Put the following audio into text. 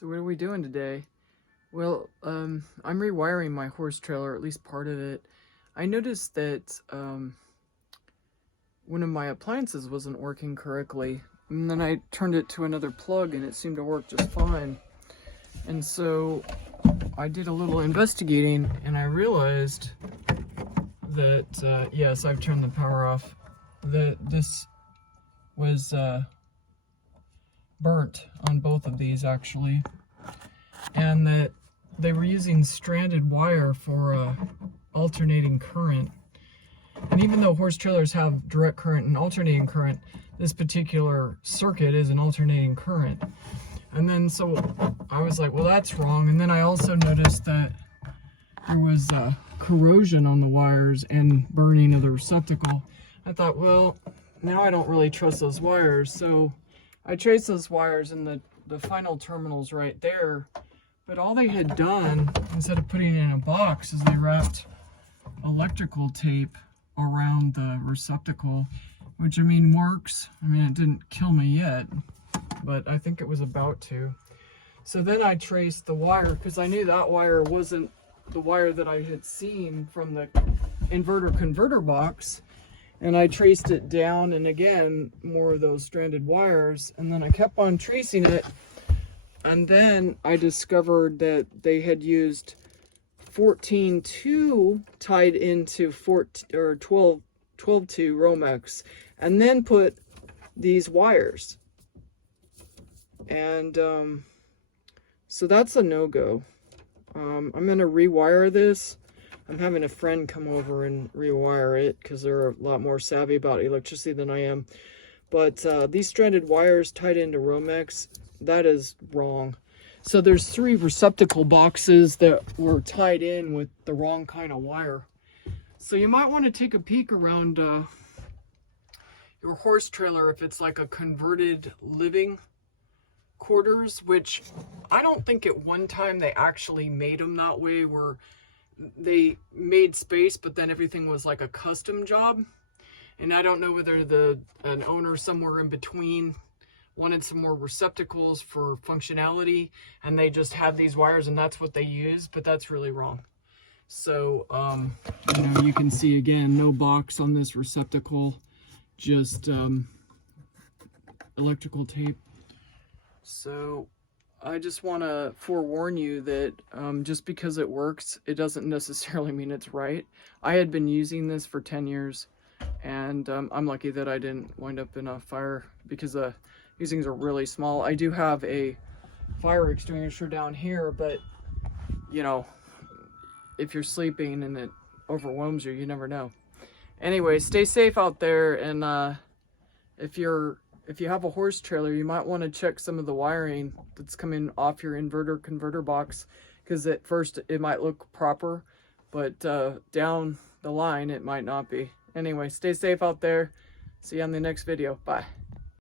So what are we doing today? Well, I'm rewiring my horse trailer, at least part of it. I noticed that one of my appliances wasn't working correctly, and then I turned it to another plug and it seemed to work just fine. And so I did a little investigating and I realized that, yes, I've turned the power off, that this was burnt on both of these actually, and that they were using stranded wire for alternating current. And even though horse trailers have direct current and alternating current, this particular circuit is an alternating current. And then so I was like, well, that's wrong. And then I also noticed that there was corrosion on the wires and burning of the receptacle. I thought, well, now I don't really trust those wires. So I traced those wires, and the final terminal's right there. But all they had done, instead of putting it in a box, is they wrapped electrical tape around the receptacle, which, I mean, works. I mean, it didn't kill me yet, but I think it was about to. So then I traced the wire, because I knew that wire wasn't the wire that I had seen from the inverter converter box. And I traced it down, and again, more of those stranded wires. And then I kept on tracing it. And then I discovered that they had used 14-2 tied into 12-2 Romex, and then put these wires. And so that's a no-go. I'm going to rewire this. I'm having a friend come over and rewire it because they're a lot more savvy about electricity than I am. But these stranded wires tied into Romex, that is wrong. So there's 3 receptacle boxes that were tied in with the wrong kind of wire. So you might want to take a peek around your horse trailer if it's like a converted living quarters, which I don't think at one time they actually made them that way, where they made space but then everything was like a custom job. And I don't know whether an owner somewhere in between wanted some more receptacles for functionality and they just had these wires and that's what they used, but that's really wrong. So you know, you can see again, no box on this receptacle, just electrical tape. So I just want to forewarn you that just because it works, it doesn't necessarily mean it's right. I had been using this for 10 years, and I'm lucky that I didn't wind up in a fire because these things are really small. I do have a fire extinguisher down here, but you know, if you're sleeping and it overwhelms you, you never know. Anyway, stay safe out there, and if you have a horse trailer, you might want to check some of the wiring that's coming off your inverter converter box, because at first it might look proper, but down the line it might not be. Anyway, stay safe out there. See you on the next video. Bye.